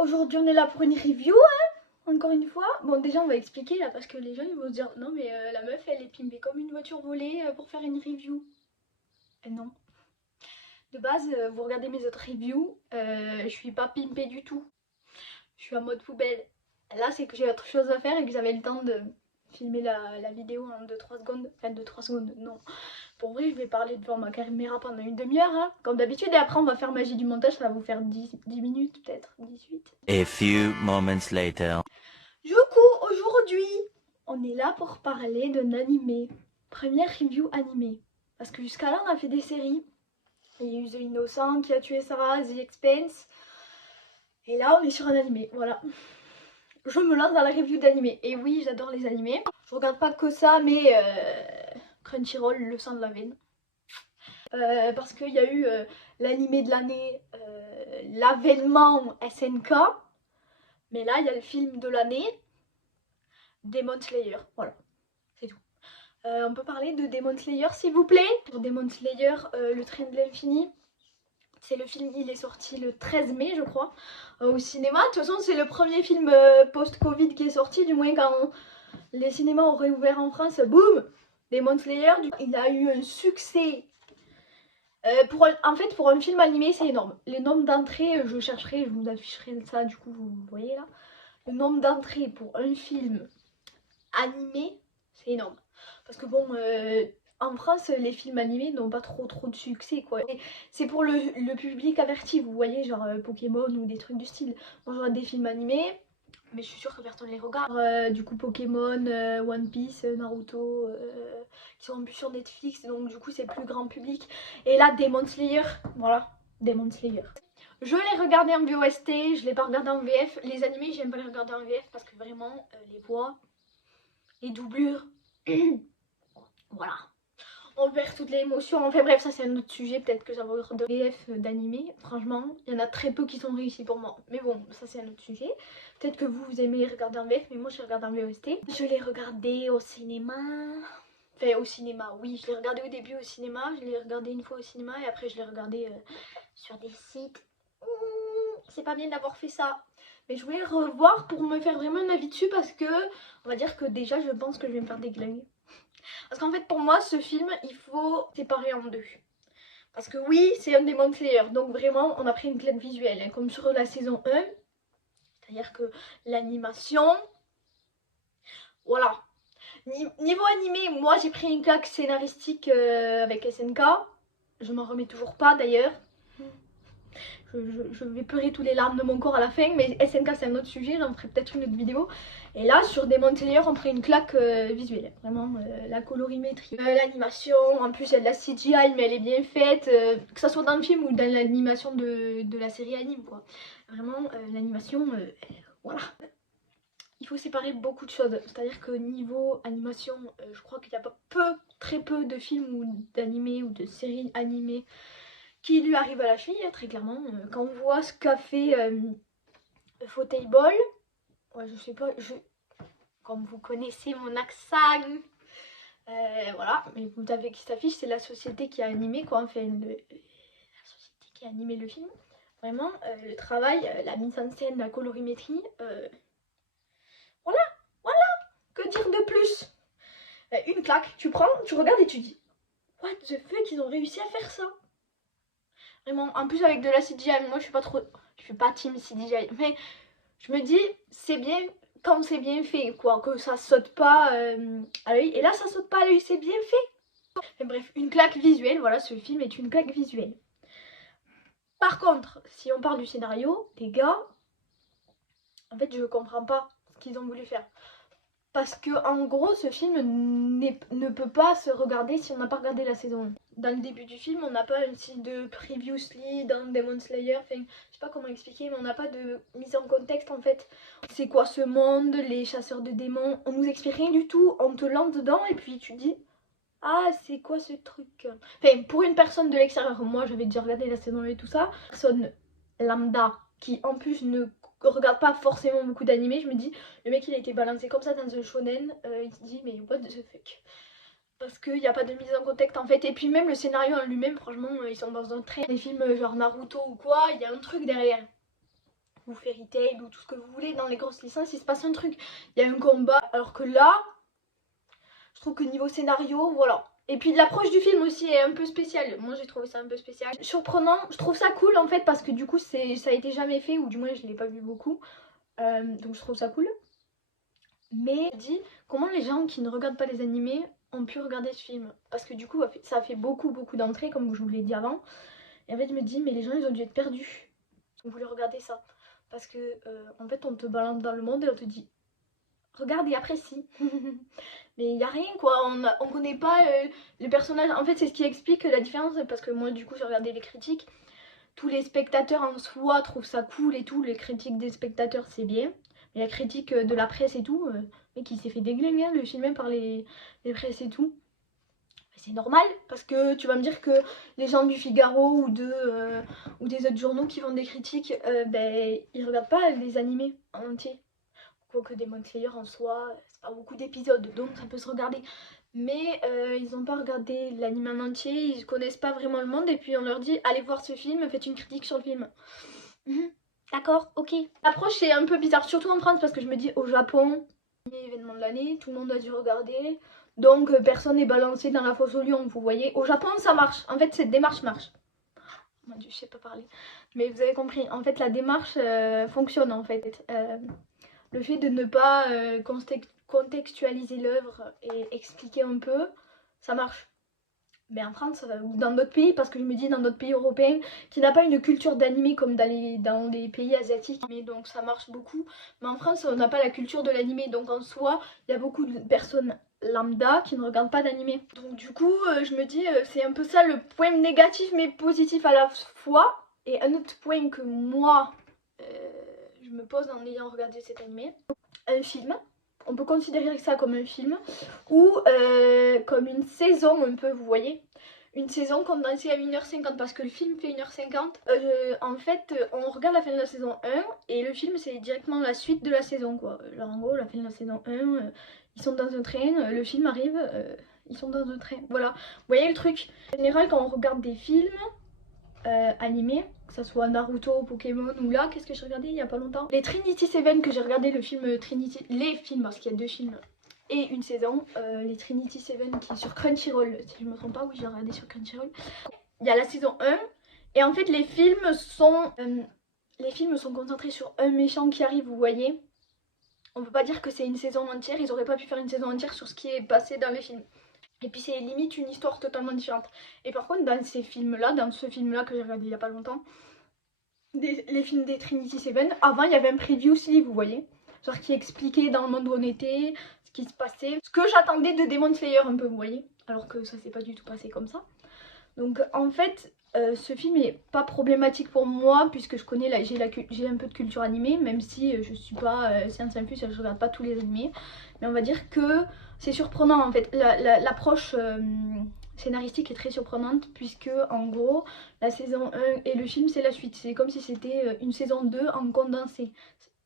Aujourd'hui on est là pour une review, hein, encore une fois. Bon déjà on va expliquer là parce que les gens ils vont se dire non mais la meuf elle est pimpée comme une voiture volée pour faire une review. Et non. De base vous regardez mes autres reviews, je suis pas pimpée du tout. Je suis en mode poubelle. Là c'est que j'ai autre chose à faire et que j'avais le temps de filmer la vidéo en 2-3 secondes. Enfin 2-3 secondes, non. Pour vrai je vais parler devant ma caméra pendant une demi-heure, hein, comme d'habitude. Et après on va faire magie du montage, ça va vous faire 10 minutes peut-être, 18. A few moments later. Du coup, aujourd'hui, on est là pour parler d'un animé. Première review animée. Parce que jusqu'à là, on a fait des séries. Il y a eu The Innocent, Qui a tué Sarah, The Expanse. Et là, on est sur un animé, voilà. Je me lance dans la review d'animé. Et oui, j'adore les animés. Je regarde pas que ça, mais Crunchyroll, le sang de la veine. Parce qu'il y a eu l'animé de l'année, l'avènement SNK. Mais là, il y a le film de l'année, Demon Slayer, voilà, c'est tout. On peut parler de Demon Slayer s'il vous plaît. Pour Demon Slayer, le train de l'infini, c'est le film, il est sorti le 13 mai je crois, au cinéma. De toute façon c'est le premier film post-Covid qui est sorti, du moins quand les cinémas ont réouvert en France, boum, Demon Slayer. Il a eu un succès. En fait pour un film animé c'est énorme. Les nombres d'entrées, je chercherai, je vous afficherai ça du coup, vous voyez là. Le nombre d'entrées pour un film animé, c'est énorme. Parce que bon, en France, les films animés n'ont pas trop de succès quoi. C'est pour le public averti, vous voyez, genre Pokémon ou des trucs du style. Moi je regarde des films animés, mais je suis sûre que personne les regarde. Du coup Pokémon, One Piece, Naruto, qui sont en plus sur Netflix, donc du coup c'est plus grand public. Et là Demon Slayer, voilà, Demon Slayer. Je l'ai regardé en VOST, je l'ai pas regardé en VF. Les animés j'aime pas les regarder en VF parce que vraiment les voix, les doublures, voilà, on perd toutes les émotions. Enfin bref, ça c'est un autre sujet, peut-être que ça va être de VF d'animé. Franchement, il y en a très peu qui sont réussis pour moi. Mais bon, ça c'est un autre sujet. Peut-être que vous aimez regarder en VF, mais moi je regarde en VOST. Je l'ai regardé au cinéma. Enfin au cinéma, oui, je l'ai regardé au début au cinéma, je l'ai regardé une fois au cinéma et après je l'ai regardé sur des sites. C'est pas bien d'avoir fait ça. Mais je voulais revoir pour me faire vraiment un avis dessus parce que on va dire que déjà je pense que je vais me faire des glingues. Parce qu'en fait pour moi ce film il faut séparer en deux. Parce que oui c'est un Demon Slayer, donc vraiment on a pris une claque visuelle, hein, comme sur la saison 1. C'est-à-dire que l'animation, voilà. Niveau animé, moi j'ai pris une claque scénaristique avec SNK. Je m'en remets toujours pas d'ailleurs. Je vais pleurer tous les larmes de mon corps à la fin, mais SNK c'est un autre sujet, j'en ferai peut-être une autre vidéo. Et là sur Demon Slayer on ferait une claque visuelle, vraiment la colorimétrie, l'animation, en plus il y a de la CGI mais elle est bien faite, que ça soit dans le film ou dans l'animation de la série anime quoi. Vraiment l'animation, voilà. Il faut séparer beaucoup de choses, c'est-à-dire que niveau animation, je crois qu'il y a très peu de films ou d'animés ou de séries animées qui lui arrive à la cheville, très clairement. Quand on voit ce qu'a fait Fauteuil Ball, ouais, je sais pas, comme vous connaissez mon accent, voilà, mais vous savez qui s'affiche, c'est la société qui a animé quoi, enfin la société qui a animé le film. Vraiment, le travail, la mise en scène, la colorimétrie, voilà, voilà, que dire de plus? Une claque, tu prends, tu regardes et tu dis, what the fuck, ils ont réussi à faire ça. Vraiment, en plus avec de la CGI, moi je suis pas team CGI, mais je me dis c'est bien quand c'est bien fait quoi, que ça saute pas à l'œil, et là ça saute pas à l'œil, c'est bien fait. Mais bref, une claque visuelle, voilà, ce film est une claque visuelle. Par contre, si on parle du scénario, les gars, en fait je comprends pas ce qu'ils ont voulu faire. Parce que en gros ce film ne peut pas se regarder si on n'a pas regardé la saison 1. Dans le début du film on n'a pas un style de previously dans Demon Slayer, enfin je sais pas comment expliquer, mais on n'a pas de mise en contexte en fait. C'est quoi ce monde, les chasseurs de démons, on nous explique rien du tout, on te lance dedans et puis tu te dis ah c'est quoi ce truc. Enfin pour une personne de l'extérieur, moi j'avais déjà regardé la saison 1 et tout ça, personne lambda qui en plus ne regarde pas forcément beaucoup d'animés, je me dis le mec il a été balancé comme ça dans un shonen, il se dit mais what the fuck, parce qu'il n'y a pas de mise en contexte en fait. Et puis même le scénario en lui-même, franchement ils sont dans un train, des films genre Naruto ou quoi, il y a un truc derrière. ou Fairy Tail ou tout ce que vous voulez, dans les grosses licences, il se passe un truc. Il y a un combat, alors que là, je trouve que niveau scénario, voilà. Et puis l'approche du film aussi est un peu spéciale. Moi j'ai trouvé ça un peu spécial. Surprenant, je trouve ça cool en fait parce que du coup ça a été jamais fait, ou du moins je l'ai pas vu beaucoup. Donc je trouve ça cool. Mais je me dis, comment les gens qui ne regardent pas les animés ont pu regarder ce film? Parce que du coup ça a fait beaucoup d'entrées comme je vous l'ai dit avant. Et en fait je me dis, mais les gens ils ont dû être perdus. Ils voulaient regarder ça. Parce que en fait on te balance dans le monde et on te dit, regarde et apprécie. Mais il n'y a rien quoi, on connaît pas les personnages. En fait c'est ce qui explique la différence, parce que moi du coup j'ai regardé les critiques. Tous les spectateurs en soi trouvent ça cool et tout, les critiques des spectateurs c'est bien. Mais la critique de la presse et tout, mec il s'est fait déglinguer le film par les presses et tout. C'est normal, parce que tu vas me dire que les gens du Figaro ou des autres journaux qui font des critiques, ben ils regardent pas les animés en entier. Quoique Demon Slayer en soi, c'est pas beaucoup d'épisodes, donc ça peut se regarder. Mais ils n'ont pas regardé l'anime en entier, ils connaissent pas vraiment le monde, et puis on leur dit allez voir ce film, faites une critique sur le film. D'accord, ok. L'approche est un peu bizarre, surtout en France, parce que je me dis au Japon, événement de l'année, tout le monde a dû regarder, donc personne n'est balancé dans la fosse au lion, vous voyez. Au Japon ça marche, en fait cette démarche marche. Mon dieu, je sais pas parler. Mais vous avez compris, en fait la démarche fonctionne en fait. Le fait de ne pas contextualiser l'œuvre et expliquer un peu, ça marche. Mais en France ou dans d'autres pays, parce que je me dis dans d'autres pays européens qui n'a pas une culture d'animé comme dans les pays asiatiques, mais donc ça marche beaucoup. Mais en France, on n'a pas la culture de l'animé, donc en soi, il y a beaucoup de personnes lambda qui ne regardent pas d'animé. Donc du coup, je me dis, c'est un peu ça le point négatif mais positif à la fois. Et un autre point que moi, je me pose en ayant regardé cet animé, un film. On peut considérer ça comme un film ou comme une saison un peu, vous voyez. Une saison condensée à 1h50 parce que le film fait 1h50. En fait, on regarde la fin de la saison 1 et le film c'est directement la suite de la saison quoi. Genre en gros, la fin de la saison 1, ils sont dans un train, le film arrive, ils sont dans un train. Voilà, vous voyez le truc. En général, quand on regarde des films animés, que ce soit Naruto, Pokémon ou là, qu'est-ce que j'ai regardé il y a pas longtemps, les Trinity Seven, que j'ai regardé le film Trinity, les films parce qu'il y a 2 films et une saison, les Trinity Seven qui est sur Crunchyroll, si je me trompe pas, oui j'ai regardé sur Crunchyroll. Il y a la saison 1 et en fait les films sont concentrés sur un méchant qui arrive, vous voyez. On peut pas dire que c'est une saison entière, ils auraient pas pu faire une saison entière sur ce qui est passé dans les films. Et puis c'est limite une histoire totalement différente. Et par contre dans ces films-là, dans ce film-là que j'ai regardé il y a pas longtemps, les films des Trinity Seven, avant il y avait un preview aussi, vous voyez. Genre qui expliquait dans le monde où on était, ce qui se passait. Ce que j'attendais de Demon Slayer un peu, vous voyez. Alors que ça s'est pas du tout passé comme ça. Donc en fait, ce film est pas problématique pour moi puisque je connais, j'ai un peu de culture animée, même si je suis pas science infuse, je regarde pas tous les animés. Mais on va dire que c'est surprenant en fait. L'approche scénaristique est très surprenante puisque en gros la saison 1 et le film c'est la suite. C'est comme si c'était une saison 2 en condensé.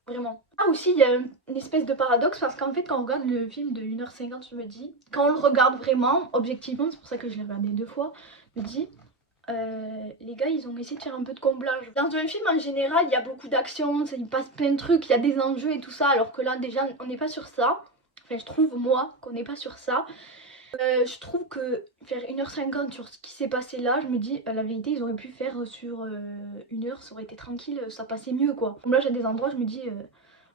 Vraiment. Ah aussi il y a une espèce de paradoxe parce qu'en fait quand on regarde le film de 1h50 je me dis, quand on le regarde vraiment, objectivement, c'est pour ça que je l'ai regardé 2 fois, je me dis les gars ils ont essayé de faire un peu de comblage. Dans un film en général il y a beaucoup d'action, il passe plein de trucs, il y a des enjeux et tout ça, alors que là déjà on n'est pas sur ça. Enfin je trouve moi qu'on n'est pas sur ça. Je trouve que faire 1h50 sur ce qui s'est passé là, je me dis la vérité ils auraient pu faire sur 1h, ça aurait été tranquille, ça passait mieux quoi. Comme là j'ai des endroits je me dis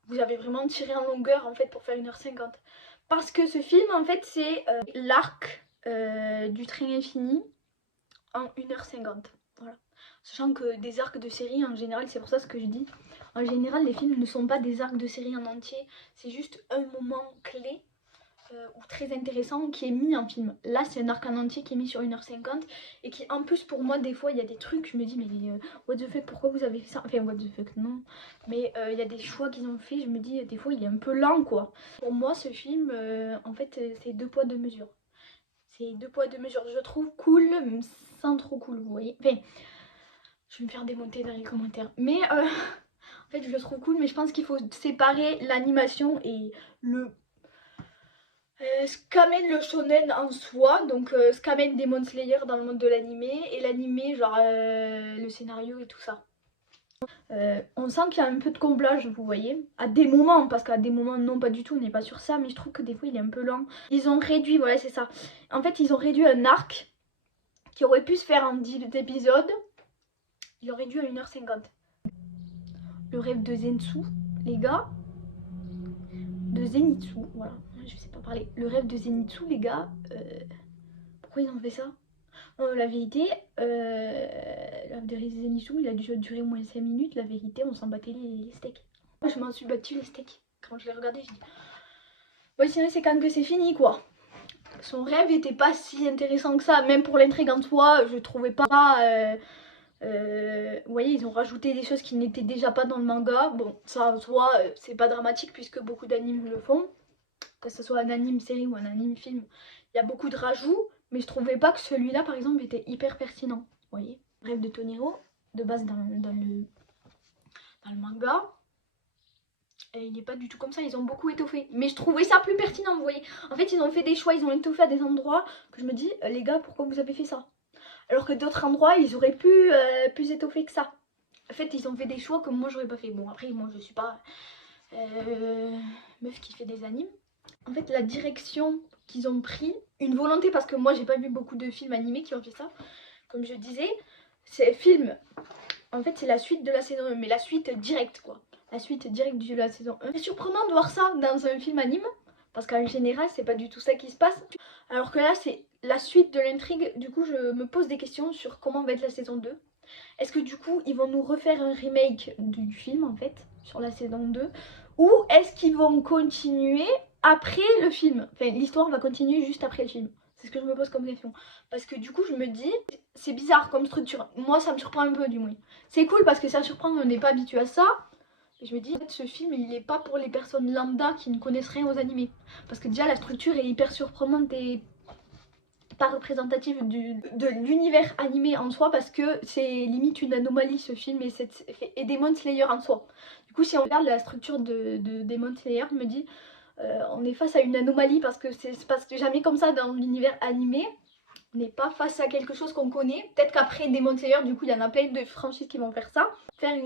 vous avez vraiment tiré en longueur en fait pour faire 1h50. Parce que ce film en fait c'est l'arc du train infini en 1h50. Voilà. Sachant que des arcs de série en général, c'est pour ça ce que je dis, en général les films ne sont pas des arcs de série en entier, c'est juste un moment clé ou très intéressant qui est mis en film. Là c'est un arc en entier qui est mis sur 1h50 et qui en plus pour moi des fois il y a des trucs, je me dis mais what the fuck, pourquoi vous avez fait ça? Enfin what the fuck non, mais il y a des choix qu'ils ont fait, je me dis des fois il est un peu lent quoi. Pour moi ce film en fait c'est 2 poids 2 mesures. C'est 2 poids 2 mesures, je trouve cool mais sans trop cool, vous voyez. Enfin, je vais me faire démonter dans les commentaires. Mais en fait je le trouve cool mais je pense qu'il faut séparer l'animation et le ce qu'amène le shonen en soi, donc ce qu'amène Demon Slayer dans le monde de l'animé, et l'animé genre le scénario et tout ça. On sent qu'il y a un peu de comblage, vous voyez, à des moments, parce qu'à des moments non pas du tout, on n'est pas sur ça, mais je trouve que des fois il est un peu lent. Ils ont réduit, voilà c'est ça, en fait ils ont réduit un arc qui aurait pu se faire en 10 épisodes, ils l'ont réduit à 1h50. Le rêve de Zenitsu, les gars, de Zenitsu, voilà, je sais pas parler, le rêve de Zenitsu les gars, pourquoi ils ont fait ça? La vérité, la Zenitsu, il a dû durer au moins 5 minutes. La vérité, on s'en battait les steaks. Moi, je m'en suis battu les steaks. Quand je l'ai regardé, je dis bon, sinon, c'est quand que c'est fini, quoi. Son rêve était pas si intéressant que ça. Même pour l'intrigue en soi, je trouvais pas. Vous voyez, ils ont rajouté des choses qui n'étaient déjà pas dans le manga. Bon, ça en soi, c'est pas dramatique puisque beaucoup d'animes le font. Que ce soit un anime série ou un anime film, il y a beaucoup de rajouts. Mais je trouvais pas que celui-là, par exemple, était hyper pertinent. Vous voyez, Rêve de Tonero, de base dans le manga, et il n'est pas du tout comme ça, ils ont beaucoup étoffé. Mais je trouvais ça plus pertinent, vous voyez. En fait, ils ont fait des choix, ils ont étoffé à des endroits que je me dis, les gars, pourquoi vous avez fait ça? Alors que d'autres endroits, ils auraient pu plus étoffer que ça. En fait, ils ont fait des choix que moi, j'aurais pas fait. Bon, après, moi, je suis pas meuf qui fait des animes. En fait, la direction qu'ils ont pris, une volonté, parce que moi j'ai pas vu beaucoup de films animés qui ont fait ça, comme je disais, c'est film, en fait c'est la suite de la saison 1, mais la suite directe quoi, la suite directe de la saison 1. C'est surprenant de voir ça dans un film anime, parce qu'en général c'est pas du tout ça qui se passe, alors que là c'est la suite de l'intrigue. Du coup je me pose des questions sur comment va être la saison 2. Est-ce que du coup ils vont nous refaire un remake du film en fait, sur la saison 2, ou est-ce qu'ils vont continuer après le film? Enfin, l'histoire va continuer juste après le film. C'est ce que je me pose comme question. Parce que du coup, je me dis, c'est bizarre comme structure. Moi, ça me surprend un peu, du moins. C'est cool parce que ça surprend, on n'est pas habitué à ça. Et je me dis, en fait, ce film, il n'est pas pour les personnes lambda qui ne connaissent rien aux animés. Parce que déjà, la structure est hyper surprenante et pas représentative de l'univers animé en soi, parce que c'est limite une anomalie ce film et Demon Slayer en soi. Du coup, si on regarde la structure de Demon Slayer, je me dis on est face à une anomalie parce que c'est parce que jamais comme ça dans l'univers animé. On n'est pas face à quelque chose qu'on connaît. Peut-être qu'après Demon Slayer, du coup, il y en a plein de franchises qui vont faire ça. Faire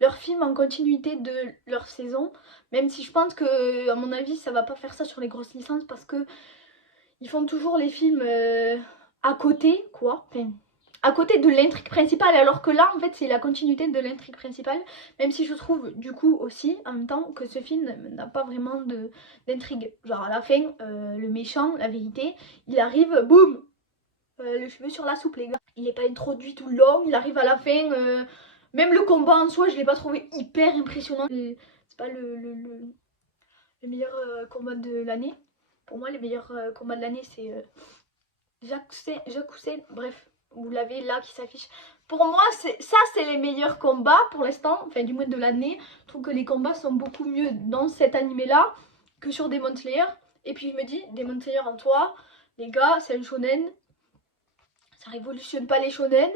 leur film en continuité de leur saison. Même si je pense que, à mon avis, ça va pas faire ça sur les grosses licences parce que ils font toujours les films à côté, quoi. Enfin, à côté de l'intrigue principale, alors que là, en fait, c'est la continuité de l'intrigue principale. Même si je trouve, du coup, aussi, en même temps, que ce film n'a pas vraiment d'intrigue. Genre, à la fin, le méchant, la vérité, il arrive, boum, le cheveu sur la soupe, les gars. Il n'est pas introduit tout le long, il arrive à la fin. Même le combat en soi, je l'ai pas trouvé hyper impressionnant. C'est pas le meilleur combat de l'année. Pour moi, les meilleurs combats de l'année, c'est Jakusen, bref, vous l'avez là qui s'affiche. Pour moi, c'est les meilleurs combats pour l'instant, enfin du moins de l'année. Je trouve que les combats sont beaucoup mieux dans cet animé-là que sur Demon Slayer. Et puis je me dis, Demon Slayer en toi, les gars, c'est un shonen. Ça révolutionne pas les shonen.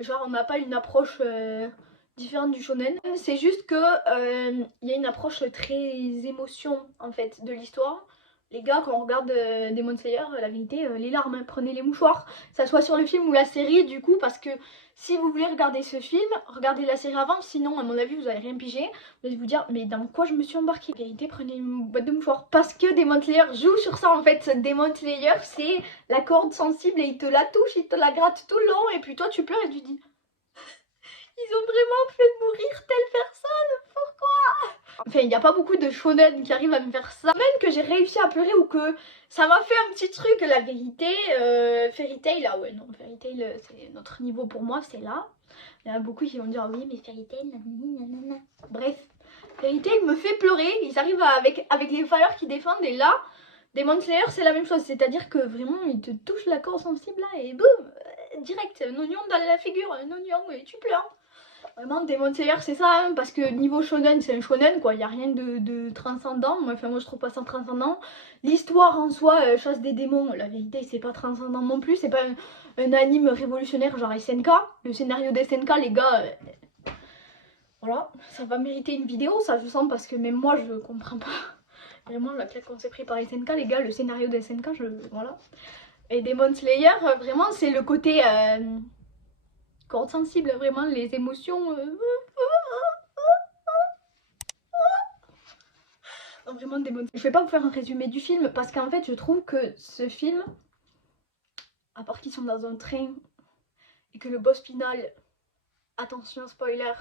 Genre, on n'a pas une approche différente du shonen. C'est juste que y a une approche très émotion en fait de l'histoire. Les gars, quand on regarde Demon Slayer, la vérité, les larmes, hein, prenez les mouchoirs, ça soit sur le film ou la série, du coup, parce que si vous voulez regarder ce film, regardez la série avant, sinon, à mon avis, vous allez rien piger. Vous allez vous dire, mais dans quoi je me suis embarquée? La vérité, prenez une boîte de mouchoirs. Parce que Demon Slayer joue sur ça, en fait. Demon Slayer, c'est la corde sensible et il te la touche, il te la gratte tout le long, et puis toi, tu pleures et tu dis, ils ont vraiment fait mourir telle personne, pourquoi? Enfin, il n'y a pas beaucoup de shonen qui arrivent à me faire ça. Même que j'ai réussi à pleurer ou que ça m'a fait un petit truc, la vérité. Fairy Tail, ah ouais, non, Fairy Tail, c'est notre niveau pour moi, c'est là. Il y en a beaucoup qui vont dire, oui, mais Fairy Tail, nanana. Bref, Fairy Tail me fait pleurer. Ils arrivent avec les valeurs qu'ils défendent, et là, Demon Slayer, c'est la même chose. C'est-à-dire que vraiment, ils te touchent la corde sensible là, et boum, direct, un oignon dans la figure, un oignon, et tu pleures. Vraiment, Demon Slayer, c'est ça, hein, parce que niveau shonen, c'est un shonen, quoi. Il n'y a rien de transcendant. Enfin, moi, je trouve pas ça transcendant. L'histoire en soi, chasse des démons, la vérité, c'est pas transcendant non plus. C'est pas un anime révolutionnaire genre SNK. Le scénario d'SNK, les gars, voilà, ça va mériter une vidéo, ça, je sens, parce que même moi, je comprends pas vraiment la claque qu'on s'est pris par SNK, les gars. Le scénario de SNK, voilà. Et Demon Slayer, vraiment, c'est le côté corde sensible, vraiment, les émotions. Non, vraiment Demon. Je vais pas vous faire un résumé du film parce qu'en fait je trouve que ce film, à part qu'ils sont dans un train et que le boss final, attention spoiler,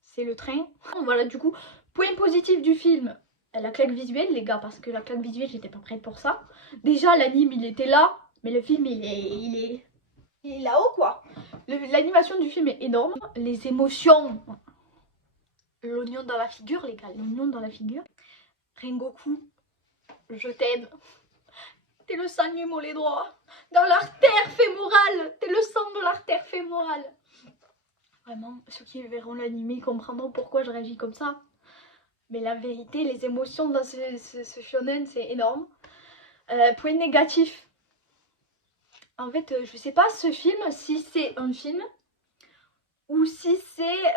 c'est le train. Voilà, du coup, point positif du film, la claque visuelle les gars, parce que la claque visuelle j'étais pas prête pour ça. Déjà l'anime il était là, mais le film il est là-haut quoi. L'animation du film est énorme. Les émotions, l'oignon dans la figure les gars, l'oignon dans la figure. Rengoku, je t'aime. T'es le sang mollet droit. Dans l'artère fémorale. T'es le sang de l'artère fémorale. Vraiment, ceux qui verront l'anime comprendront pourquoi je réagis comme ça. Mais la vérité, les émotions dans ce shonen, c'est énorme. Point négatif. En fait, je sais pas ce film, si c'est un film ou si c'est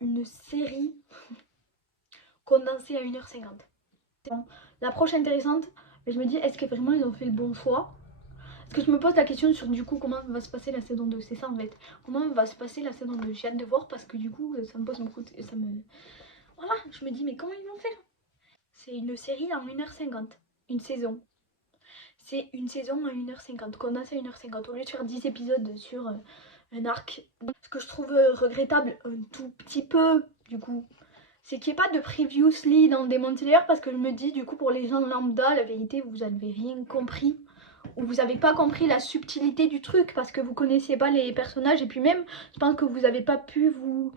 une série condensée à 1h50. Bon, l'approche intéressante, mais je me dis, est-ce que vraiment ils ont fait le bon choix? Parce que je me pose la question sur du coup comment va se passer la saison 2, c'est ça en fait. Comment va se passer la saison 2? J'ai hâte de voir parce que du coup ça me pose beaucoup de... Voilà, je me dis mais comment ils vont faire? C'est une série en 1h50, une saison. C'est une saison en 1h50, condensée à 1h50, au lieu de faire 10 épisodes sur un arc. Ce que je trouve regrettable un tout petit peu du coup, c'est qu'il n'y ait pas de previously dans Demon Slayer parce que je me dis du coup pour les gens lambda, la vérité vous n'avez rien compris. Ou vous n'avez pas compris la subtilité du truc parce que vous connaissiez pas les personnages et puis même je pense que vous n'avez pas pu vous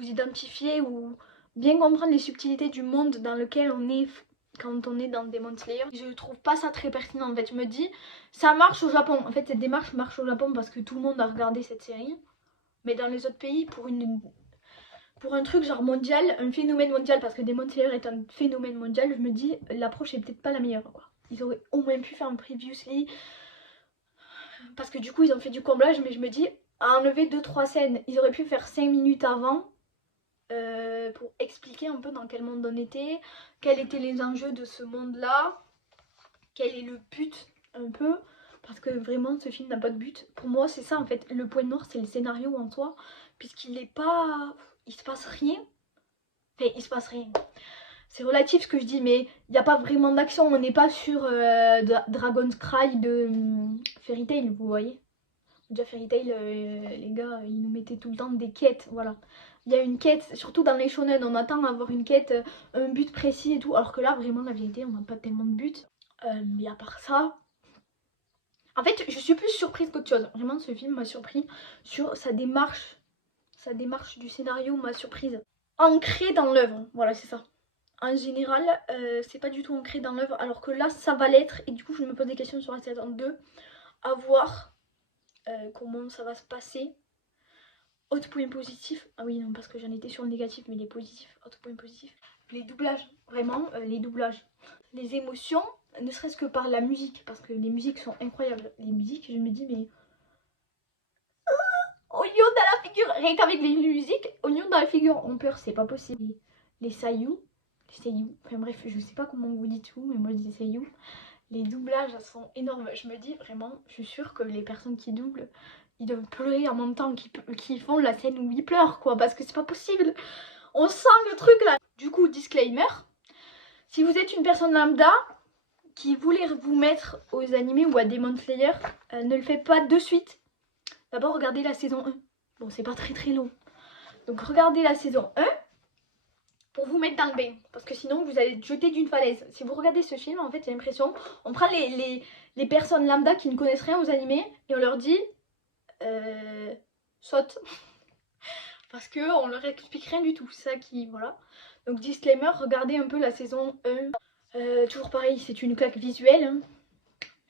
identifier ou bien comprendre les subtilités du monde dans lequel on est quand on est dans Demon Slayer. Je trouve pas ça très pertinent en fait. Je me dis ça marche au Japon. En fait cette démarche marche au Japon parce que tout le monde a regardé cette série. Mais dans les autres pays pour un truc genre mondial, un phénomène mondial, parce que Demon Slayer est un phénomène mondial, je me dis l'approche est peut-être pas la meilleure quoi. Ils auraient au moins pu faire un previously, parce que du coup ils ont fait du comblage, mais je me dis à enlever 2-3 scènes, ils auraient pu faire 5 minutes avant pour expliquer un peu dans quel monde on était, quels étaient les enjeux de ce monde là, quel est le but un peu, parce que vraiment ce film n'a pas de but. Pour moi c'est ça en fait, le point noir c'est le scénario en soi, puisqu'il est pas... il se passe rien. Enfin, il se passe rien. C'est relatif ce que je dis, mais il n'y a pas vraiment d'action. On n'est pas sur Dragon's Cry de Fairy Tail, vous voyez. Déjà, Fairy Tail, les gars, ils nous mettaient tout le temps des quêtes, voilà. Il y a une quête, surtout dans les shonen, on attend à avoir une quête, un but précis et tout. Alors que là, vraiment, la vérité, on n'a pas tellement de but. Mais à part ça... En fait, je suis plus surprise qu'autre chose. Vraiment, ce film m'a surpris sur sa démarche. Sa démarche du scénario m'a surprise. Ancré dans l'œuvre, voilà, c'est ça. En général, c'est pas du tout ancré dans l'œuvre, alors que là, ça va l'être. Et du coup, je me pose des questions sur la saison 2, à voir comment ça va se passer. Autre point positif, ah oui, non, parce que j'en étais sur le négatif, mais les positifs, autre point positif, les doublages, vraiment, les doublages. Les émotions, ne serait-ce que par la musique, parce que les musiques sont incroyables. Les musiques, je me dis, mais... oignon dans la figure, rien qu'avec les musiques, oignon dans la figure, on peur, c'est pas possible. Les sailloux, enfin bref, je sais pas comment vous dites tout, mais moi je dis seiyuu. Les doublages sont énormes, je me dis vraiment, je suis sûre que les personnes qui doublent, ils doivent pleurer en même temps qu'ils font la scène où ils pleurent quoi, parce que c'est pas possible. On sent le truc là. Du coup, disclaimer, si vous êtes une personne lambda qui voulait vous mettre aux animés ou à Demon Slayer, ne le faites pas de suite. D'abord regardez la saison 1. Bon, c'est pas très long. Donc regardez la saison 1 pour vous mettre dans le bain, parce que sinon vous allez être jeté d'une falaise. Si vous regardez ce film, en fait, j'ai l'impression, on prend les personnes lambda qui ne connaissent rien aux animés et on leur dit saute, parce que on leur explique rien du tout. C'est ça qui, voilà. Donc disclaimer, regardez un peu la saison 1. Toujours pareil, c'est une claque visuelle, hein.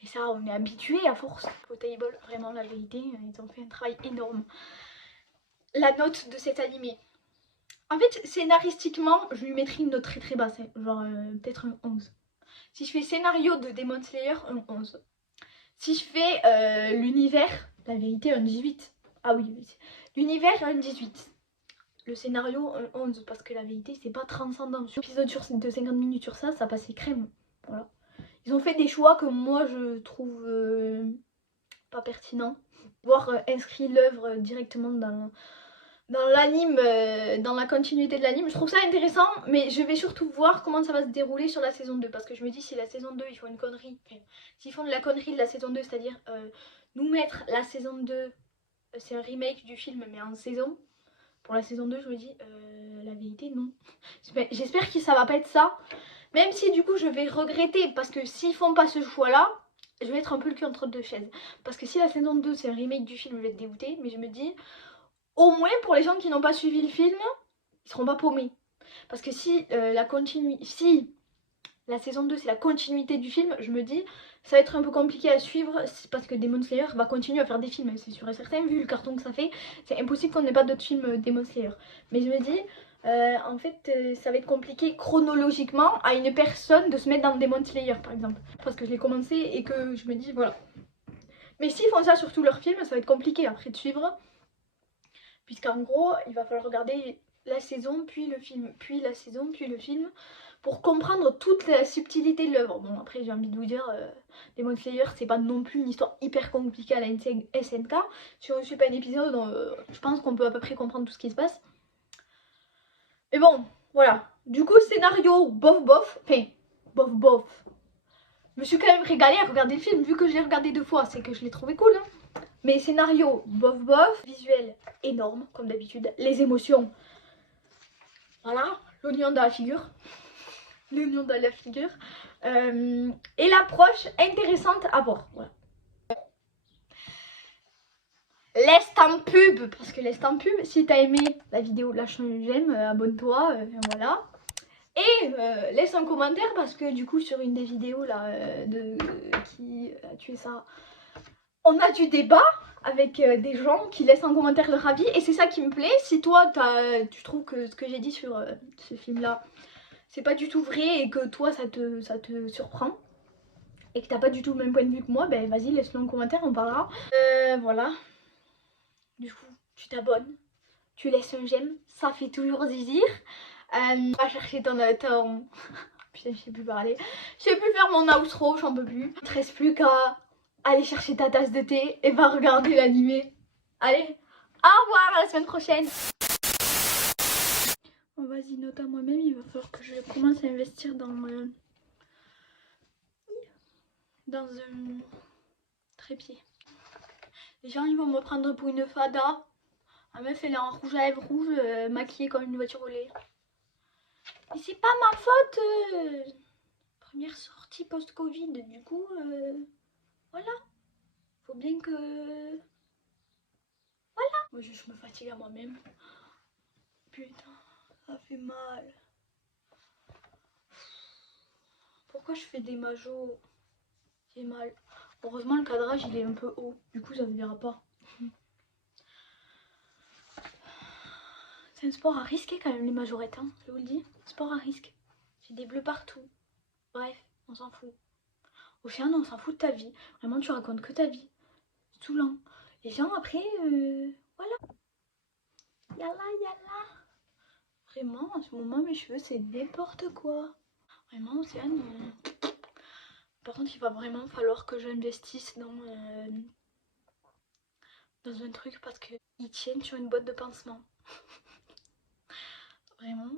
Mais ça, on est habitué à force. Potable, vraiment la vérité, ils ont fait un travail énorme. La note de cet animé. En fait, scénaristiquement, je lui mettrais une note très basse, hein, genre peut-être un 11. Si je fais scénario de Demon Slayer, un 11. Si je fais l'univers, la vérité, un 18. Ah oui, l'univers, un 18. Le scénario, un 11, parce que la vérité, c'est pas transcendant. Sur l'épisode de 50 minutes sur ça, ça passait crème. Voilà. Ils ont fait des choix que moi, je trouve pas pertinents. Voir inscrit l'œuvre directement dans l'anime, dans la continuité de l'anime. Je trouve ça intéressant, mais je vais surtout voir comment ça va se dérouler sur la saison 2. Parce que je me dis, si la saison 2, ils font une connerie, enfin, s'ils font de la connerie de la saison 2, c'est-à-dire nous mettre la saison 2, c'est un remake du film, mais en saison. Pour la saison 2, je me dis, la vérité, non. J'espère que ça va pas être ça. Même si du coup, je vais regretter, parce que s'ils font pas ce choix-là, je vais être un peu le cul entre deux chaises. Parce que si la saison 2, c'est un remake du film, je vais être dégoûtée. Mais je me dis, au moins pour les gens qui n'ont pas suivi le film, ils seront pas paumés. Parce que si la saison 2 c'est la continuité du film, je me dis ça va être un peu compliqué à suivre parce que Demon Slayer va continuer à faire des films, c'est sûr et certain, vu le carton que ça fait, c'est impossible qu'on n'ait pas d'autres films Demon Slayer. Mais je me dis, en fait, ça va être compliqué chronologiquement à une personne de se mettre dans Demon Slayer par exemple. Parce que je l'ai commencé et que je me dis voilà. Mais s'ils font ça sur tous leurs films, ça va être compliqué après de suivre. Puisqu'en gros, il va falloir regarder la saison, puis le film, puis la saison, puis le film, pour comprendre toute la subtilité de l'œuvre. Bon, après, j'ai envie de vous dire, Demon Slayer, c'est pas non plus une histoire hyper compliquée à la SNK. Si on ne suit pas un épisode, je pense qu'on peut à peu près comprendre tout ce qui se passe. Mais bon, voilà. Du coup, scénario, bof bof. Enfin, bof bof. Je me suis quand même régalée à regarder le film, vu que je l'ai regardé 2 fois, c'est que je l'ai trouvé cool. Hein. Mais scénario, bof bof. Visuel, énorme, comme d'habitude. Les émotions, voilà, l'oignon dans la figure. L'oignon dans la figure. Et l'approche intéressante à voir. Voilà. L'instant pub, parce que l'instant pub, si t'as aimé la vidéo, lâche un j'aime, abonne-toi, voilà. Et laisse un commentaire parce que du coup sur une des vidéos là qui a tué ça, on a du débat avec des gens qui laissent en commentaire leur avis et c'est ça qui me plaît. Si toi tu trouves que ce que j'ai dit sur ce film là c'est pas du tout vrai et que toi ça te surprend et que t'as pas du tout le même point de vue que moi, ben vas-y laisse-le en commentaire, on parlera. Voilà. Du coup tu t'abonnes, tu laisses un j'aime, ça fait toujours zizir. Va chercher ton... Putain, je sais plus parler. Je sais plus faire mon outro, j'en peux plus. Il te reste plus qu'à aller chercher ta tasse de thé et va regarder l'animé. Allez, au revoir, à la semaine prochaine. Bon, vas-y, note à moi-même, il va falloir que je commence à investir dans un trépied. Les gens, ils vont me prendre pour une fada. La meuf, elle est en rouge à lèvres rouge, maquillée comme une voiture au lait. Mais c'est pas ma faute. Première sortie post-Covid, du coup, voilà. Faut bien que... Voilà. Moi, je me fatigue à moi-même. Putain, ça fait mal. Pourquoi je fais des majos? J'ai mal. Heureusement, le cadrage, il est un peu haut. Du coup, ça ne verra pas. C'est un sport à risquer quand même, les majorettes, hein, je vous le dis. Sport à risque. J'ai des bleus partout. Bref, on s'en fout. Océane, on s'en fout de ta vie. Vraiment, tu racontes que ta vie. C'est saoulant. Les gens, après, voilà. Yalla, yalla. Vraiment, en ce moment, mes cheveux, c'est n'importe quoi. Vraiment, Océane. Par contre, il va vraiment falloir que j'investisse dans un truc parce qu'ils tiennent sur une boîte de pansement. Vraiment,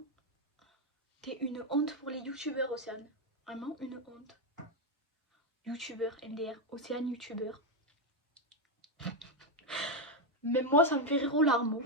t'es une honte pour les youtubeurs, Océane. Vraiment une honte. Youtubeur, MDR, Océane youtubeur. Même moi, ça me fait rire aux larmes.